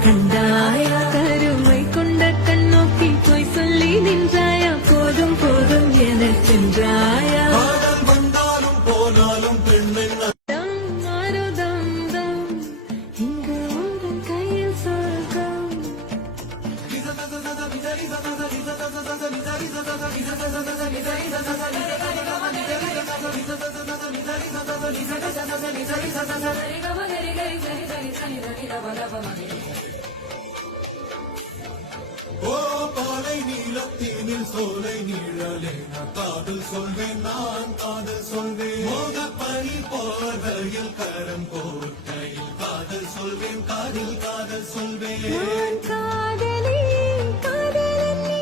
கண்டாயா கருமை கொண்ட கண்ணோக்கி போய் சொல்லி நின்றாயா போதும் போதும் என சென்றாயா வந்தாலும் போனாலும் பெண்ணின் மருதம் தம் இங்கு உங்கள் கையில் சொர்க்கம் ஓ பாலை நீளத்தீனில் சோலை நீழலே காதல் சொல்வேன் நான் காதல் சொல்வேன் மோக பனி போர்வையில் கரம் கோட்டையில் காதல் சொல்வேன் காதில் காதல் சொல்வேன் காதலி காதலி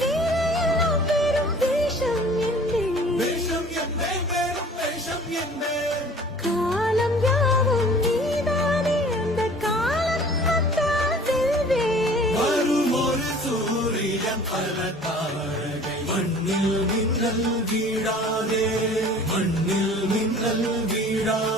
வேலையெல்லாம் பெரும் வேஷம் என்பேன் வேஷம் என்பேன் வேறும் வேஷம் என்பேன் காலம் யாவும் நீதானே அந்த காலம் வந்தால் செல்வேன் வரும் ஒரு சூரியன் பல தாரகை மண்ணில் மின்னல் வீழாதே மண்ணில் மின்னல் வீழாதே